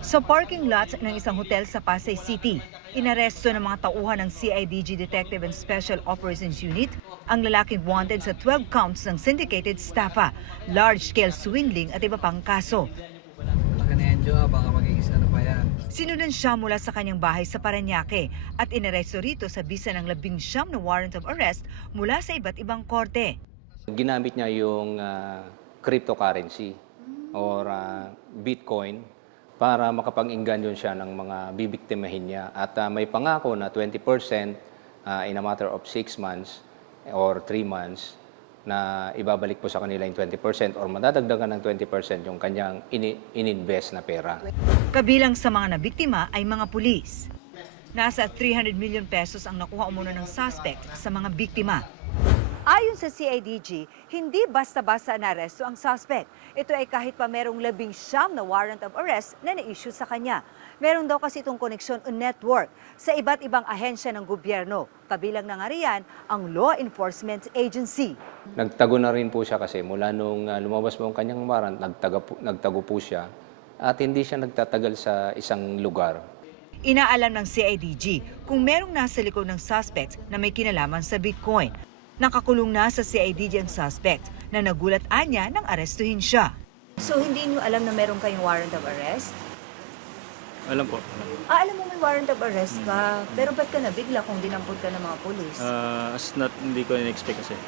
Sa parking lot ng isang hotel sa Pasay City, inaresto ng mga tauhan ng CIDG Detective and Special Operations Unit ang lalaking wanted sa 12 counts ng syndicated staffa, large-scale swindling at iba pang kaso. Laki na yan, Jo. Baka maging ano pa yan. Sinundan siya mula sa kanyang bahay sa Parañaque at inaresto rito sa bisa ng 19 na warrant of arrest mula sa iba't ibang korte. Ginamit niya yung cryptocurrency or Bitcoin para makapag-engganyo siya ng mga bibiktimahin niya. At may pangako na 20% in a matter of 6 months or 3 months na ibabalik po sa kanila yung 20% or madadagdagan ng 20% yung kanyang ininvest na pera. Kabilang sa mga nabiktima ay mga pulis. Nasa 300 million pesos ang nakuha umano ng suspect sa mga biktima. Ayon sa CIDG, hindi basta-basta naresto ang suspect. Ito ay kahit pa merong 19 na warrant of arrest na na-issue sa kanya. Meron daw kasi itong koneksyon o network sa iba't ibang ahensya ng gobyerno. Kabilang na nga riyan ang Law Enforcement Agency. Nagtago na rin po siya kasi mula nung lumabas po ang kanyang warrant, nagtago po siya at hindi siya nagtatagal sa isang lugar. Inaalam ng CIDG kung merong nasa likod ng suspect na may kinalaman sa Bitcoin. Nakakulong na sa CIDG ang suspect na nagulat anya nang arestuhin siya. So hindi niyo alam na meron kayong warrant of arrest? Alam po. Alam mo may warrant of arrest ka, pero ba't ka nabigla kung dinampot ka ng mga pulis? As not, hindi ko in-expect kasi.